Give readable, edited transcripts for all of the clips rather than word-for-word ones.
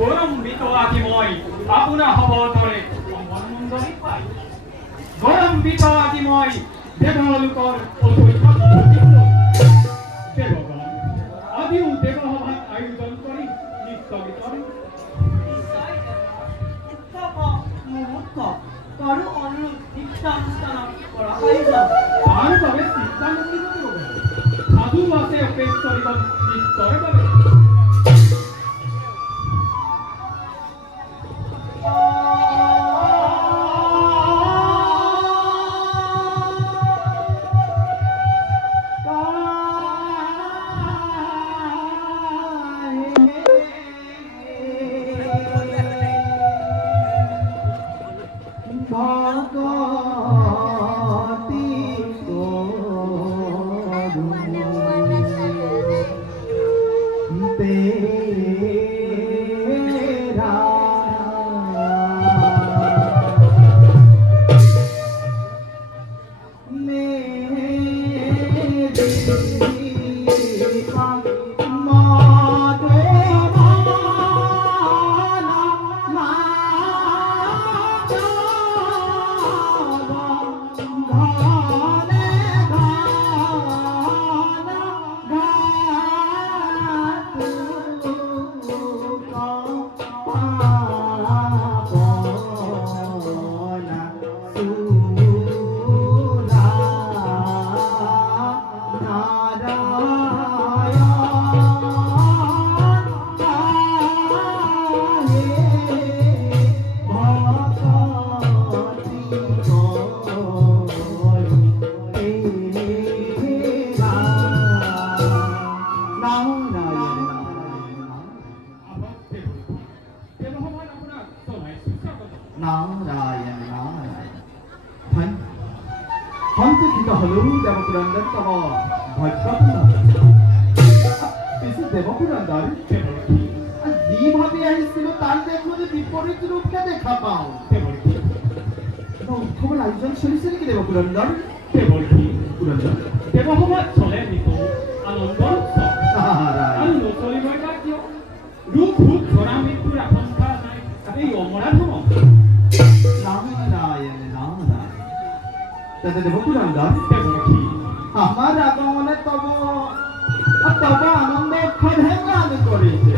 গরম্বিত আদিময় আপনা হব ধরে মন্মন্দরি পাই গরম্বিত আদিময় দেবলোকর দেবগণ আদিও দেবসভা আয়োজন করি নিত্য বিতরণ মুহূর্ত কারো অনুরোধ দীক্ষানুষ্ঠান করা হয় না তার তবে চিন্তানন্দিত সাধু বাসে অপেক্ষরিব নিত্যরে পাবে ৰোগ ভোগ ধৰা মৃত্যুৰ আশংকা নাই এই অমৰা ধৰ্ম নাৰায়ণ নাৰায়ণ তাতে দেবপুৰন্দৰ দেৱৰথী আমাৰ আগমনে তব তব আনন্দ উৎসৱহে গান কৰিছে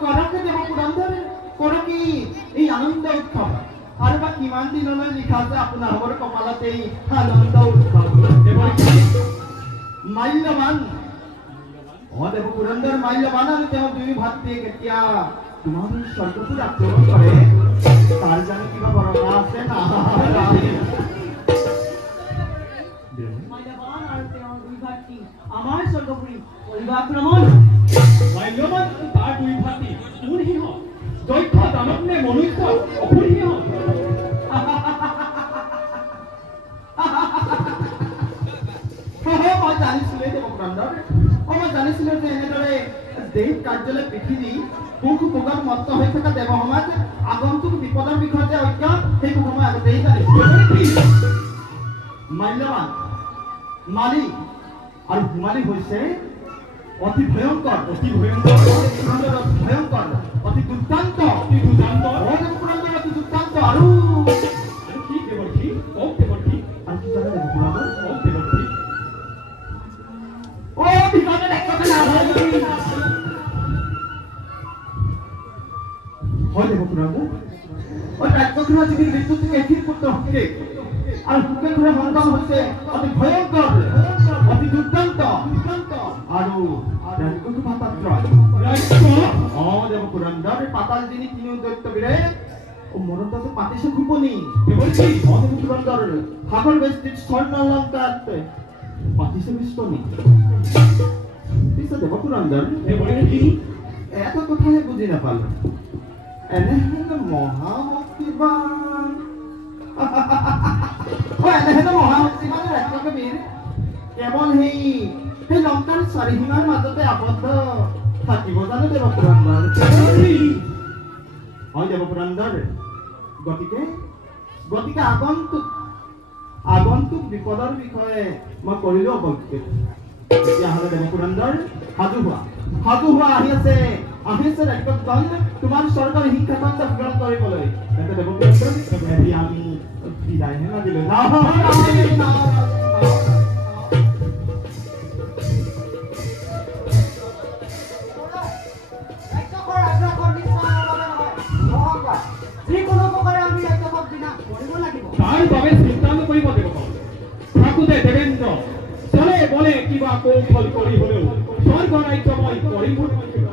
কৰকে দেবপুৰন্দৰ কৰকি এই আনন্দ উৎসৱ আৰু বা কিমান দিনলৈ লিখা আছে আপোনালোকৰ কপালত এই আনন্দ উৎসৱ দেৱৰথী মাল্যবান দেবপুৰন্দৰ মাল্যবান আৰু তেওঁ দুই ভাতৃয়ে কেতিয়া তোমাৰ স্বৰ্গপুৰ আক্ৰমণ কৰে তাৰ জানো কিবা বৰণা আছে না মাল্যবান আৰু তেওঁৰ দুই ভাতৃ আমাৰ স্বৰ্গপুৰী কৰিব আক্ৰমণ মাল্যবান আৰু তাৰ দুই ভাতৃ কোন সিহঁত দক্ষ দানৱ নে মনুষ্য অসুৰ সিহঁত মই জানিছিলো দেবপুৰন্দৰ মই জানিছিলো যে এনেদৰে দেশ কাৰ্যালয় পৃথিৱী সুখ ভোগত মত্ত হৈ থকা দেৱ সমাজ আগন্তুক বিপদৰ বিষয়ে যে অজ্ঞান সেইটো সময় আগতেই জানিছিলো মাল্যবান মালি আৰু হুমালি হৈছে অতি ভয়ংকৰ অতি ভয়ংকৰ অতি দুৰ্দান্ত অতি দুৰ্দান্ত দেৱপুৰন্দৰ অতি দুৰ্দান্ত আৰু আৰু কি দেৱৰথী কওক দেৱৰথী আৰু কি জানে দেৱপুৰন্দৰ কওক দেৱৰথী ভিতৰত একদম হয় দেৱপুৰন্দৰ ৰাজ্যখনৰ যিখিনি বিদ্যুৎ এঠিৰ পুত্ৰ হকে আৰু সুখে ঘৰে সন্তান হৈছে অতি ভয়ংকৰ অতি দুৰ্দান্ত আৰু ৰাজ্যটো পাতাত্ৰ দেৱপুৰন্দৰ পাতাল যিনি তিনি দৈত্যবীৰে মনত আছে পাতিছে খুপনি দেৱৰথী দেৱপুৰন্দৰ সাগৰ বেষ্টিত স্বৰ্ণ অলংকাৰত পাতিছে বিস্তনি পিছে দেৱপুৰন্দৰ দেৱৰথী এটা কথাহে বুজি নাপালো এনেহেন মহাশক্তিবান এনেহেন মহাশক্তিবান ৰাজ্যকবীৰ কেৱল সেই লংকাৰ চাৰিসীমাৰ মাজতে আবদ্ধ থাকিব জানো দেৱপুৰন্দৰ হয় দেৱপুৰন্দৰ গতিকে আগন্তুক বিপদৰ বিষয়ে মই কৰিলো অৱজ্ঞা তেতিয়াহ'লে দেৱপুৰন্দৰ সাজু হোৱা আহি আছে ৰাজ্যখন তোমাৰ স্বৰ্গৰ হিংসাকাণ্ড বিবৰণ কৰিবলৈ দেৱপুৰন্দৰ আমি বিদায়হে লাগিলো যিকোনো প্ৰকাৰে আমি ৰাজ্যখন দিনা কৰিব লাগিব তাৰ বাবে চিন্তা নকৰিব দেৱতা থাকোঁতে দেৱেন্দ্ৰ চলে বলে কিবা কৌশল কৰি হ'লেও স্বৰ্গ ৰাজ্য মই কৰিম